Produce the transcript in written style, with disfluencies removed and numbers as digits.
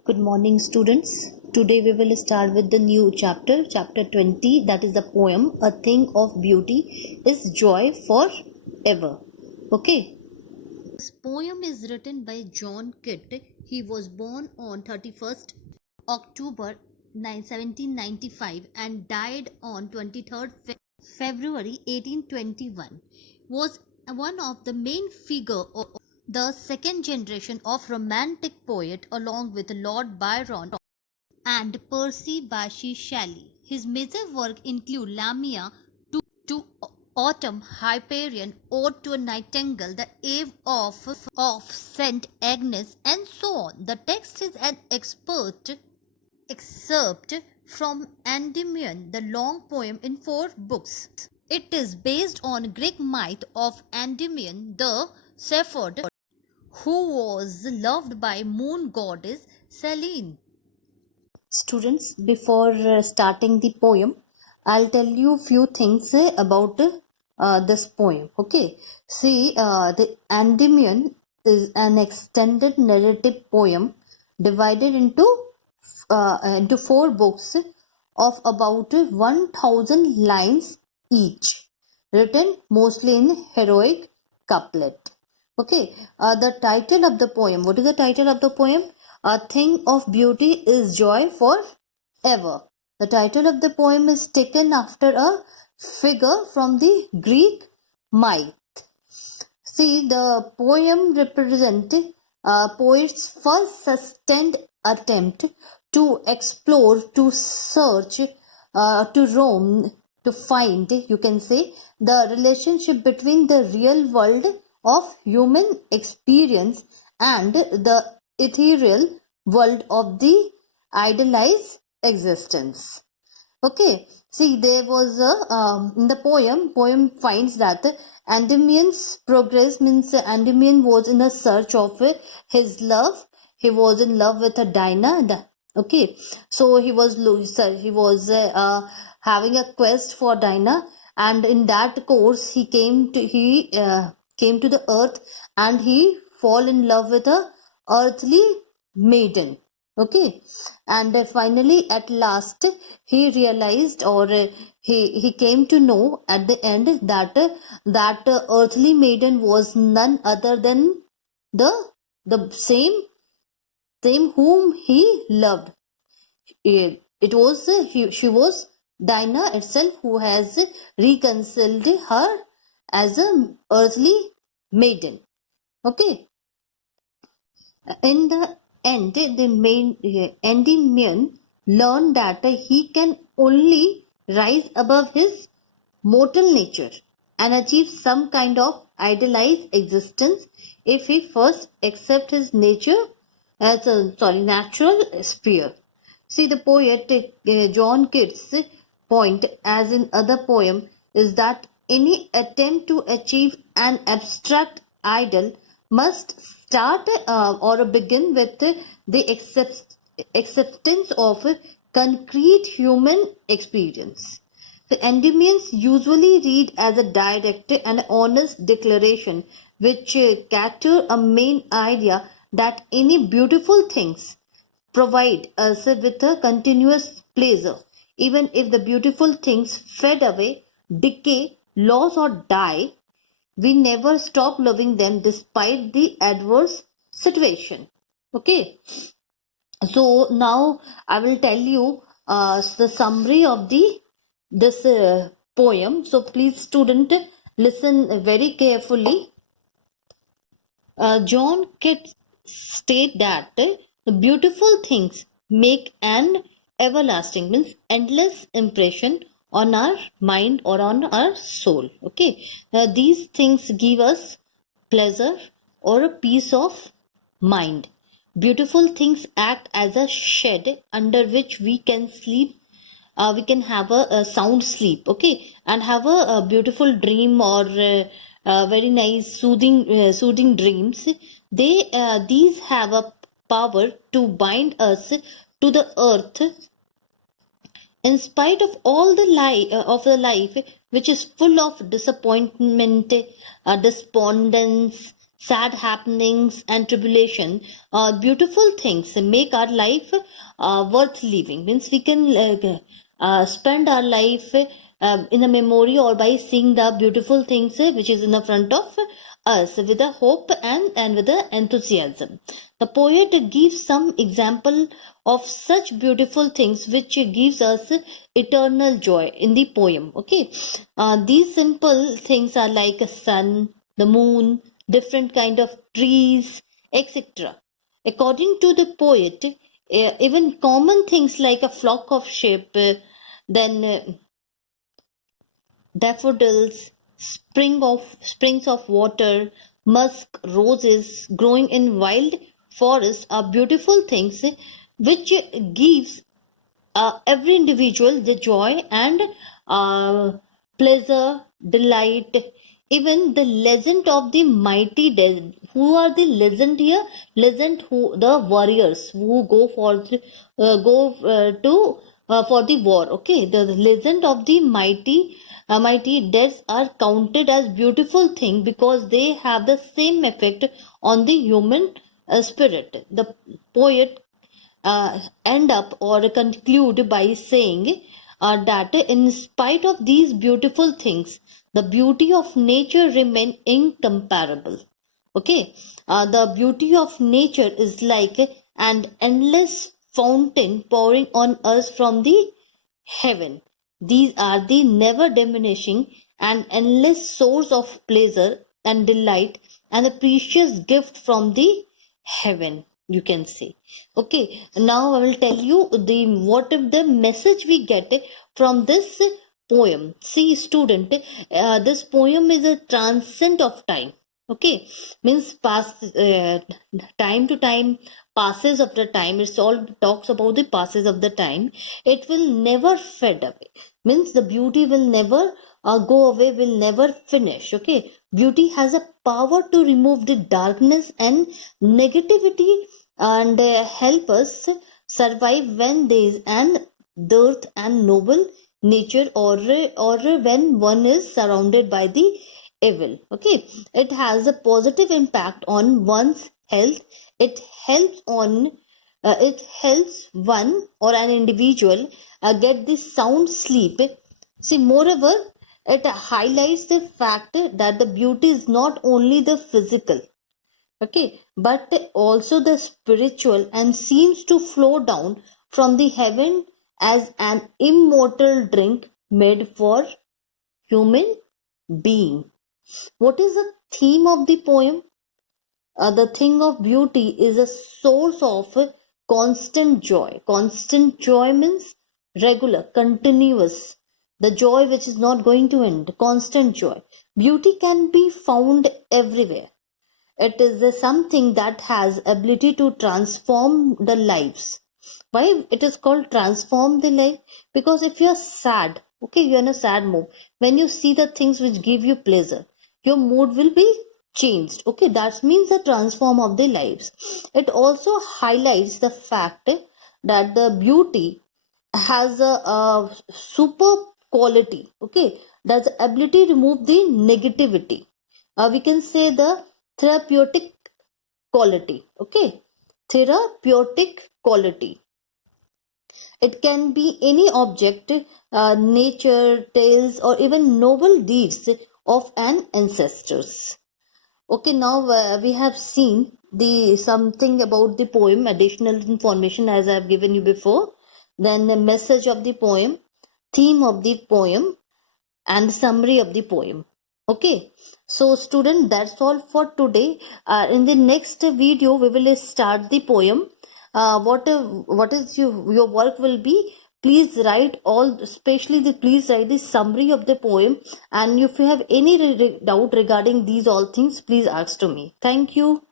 Good morning, students. Today we will start with the new chapter, chapter 20, that is the poem A Thing of Beauty is Joy Forever. Okay. This poem is written by John Kitt. He was born on 31st October 1795 and died on 23rd February 1821. Was one of the main figure of the second generation of romantic poet along with Lord Byron and Percy Bysshe Shelley. His major work include Lamia to Autumn, Hyperion, Ode to a Nightingale, The Eve of St. Agnes, and so on. The text is an excerpt from Endymion, the long poem in 4 books. It is based on Greek myth of Endymion the shepherd who was loved by moon goddess Selene. Students, before starting the poem, I'll tell you few things about this poem. Okay, see, the Endymion is an extended narrative poem divided into 4 books of about 1000 lines each, written mostly in heroic couplet. Okay, the title of the poem. What is the title of the poem? A Thing of Beauty is Joy Forever. The title of the poem is taken after a figure from the Greek myth. See, the poem represents a poet's first sustained attempt to explore, to search, to roam, to find, you can say, the relationship between the real world of human experience and the ethereal world of the idealized existence. Okay, see, there was in the poem finds that Endymion's progress means Endymion was in a search of his love. He was in love with a Dinah. Okay, so he was having a quest for Dinah, and in that course he came to the earth, and he fall in love with a earthly maiden. Okay, and finally at last he realized, or he came to know at the end that earthly maiden was none other than the same whom he loved. It was she was Dinah itself who has reconciled her as a earthly maiden. Okay, in the end, the main Endymion learned that he can only rise above his mortal nature and achieve some kind of idealized existence if he first accept his nature as a natural sphere. See, the poet John Keats' point, as in other poem, is that any attempt to achieve an abstract ideal must start or begin with the acceptance of concrete human experience. The Endymions usually read as a direct and honest declaration which capture a main idea that any beautiful things provide us with a continuous pleasure. Even if the beautiful things fade away, decay, lose or die, we never stop loving them despite the adverse situation. Okay, so now I will tell you the summary of this poem. So please, student, listen very carefully. John Keats state that the beautiful things make an everlasting, means endless impression on our mind or on our soul. Okay, these things give us pleasure or a peace of mind. Beautiful things act as a shed under which we can sleep. We can have a sound sleep, okay, and have a beautiful dream, or very nice soothing dreams. These have a power to bind us to the earth in spite of all the life which is full of disappointment, despondence, sad happenings and tribulation, beautiful things make our life worth living. Means we can spend our life in a memory or by seeing the beautiful things which is in the front of us with a hope and with the enthusiasm. The poet gives some example of such beautiful things which gives us eternal joy in the poem. Okay, these simple things are like a sun, the moon, different kind of trees, etc. According to the poet, even common things like a flock of sheep, then daffodils, springs of water, musk roses growing in wild forests are beautiful things which gives every individual the joy and pleasure, delight. Even the legend of the mighty dead. Who are the legend here? Legend, who the warriors who go for to for the war. Okay, the legend of the mighty deaths are counted as beautiful thing because they have the same effect on the human spirit. The poet end up or conclude by saying that in spite of these beautiful things, the beauty of nature remain incomparable. Okay, the beauty of nature is like an endless fountain pouring on us from the heaven. These are the never diminishing and endless source of pleasure and delight and a precious gift from the heaven, you can say. Okay, now I will tell you the what if the message we get from this poem. See, student, this poem is a transcend of time. Okay, means time to time, passes of the time. It's all talks about the passes of the time. It will never fade away. Means the beauty will never go away, will never finish. Okay, beauty has a power to remove the darkness and negativity and help us survive when there is an dearth and noble nature, or when one is surrounded by the evil. Okay, it has a positive impact on one's health. It helps one or an individual get the sound sleep. See, moreover, it highlights the fact that the beauty is not only the physical, okay, but also the spiritual, and seems to flow down from the heaven as an immortal drink made for human being. What is the theme of the poem? The thing of beauty is a source of constant joy. Constant joy means regular, continuous. The joy which is not going to end. Constant joy. Beauty can be found everywhere. It is something that has ability to transform the lives. Why it is called transform the life? Because if you are sad, okay, you are in a sad mood, when you see the things which give you pleasure, your mood will be changed. Okay, that means the transform of the lives. It also highlights the fact that the beauty has a super quality. Okay, that's the ability to remove the negativity. We can say the therapeutic quality. Okay, therapeutic quality. It can be any object, nature, tales, or even noble deeds of an ancestors. Okay, now we have seen the something about the poem, additional information as I have given you before. Then the message of the poem, theme of the poem, and summary of the poem. Okay, so student, that's all for today. In the next video we will start the poem. What is your work will be, please write all, especially the please write the summary of the poem, and if you have any doubt regarding these all things, please ask to me. Thank you.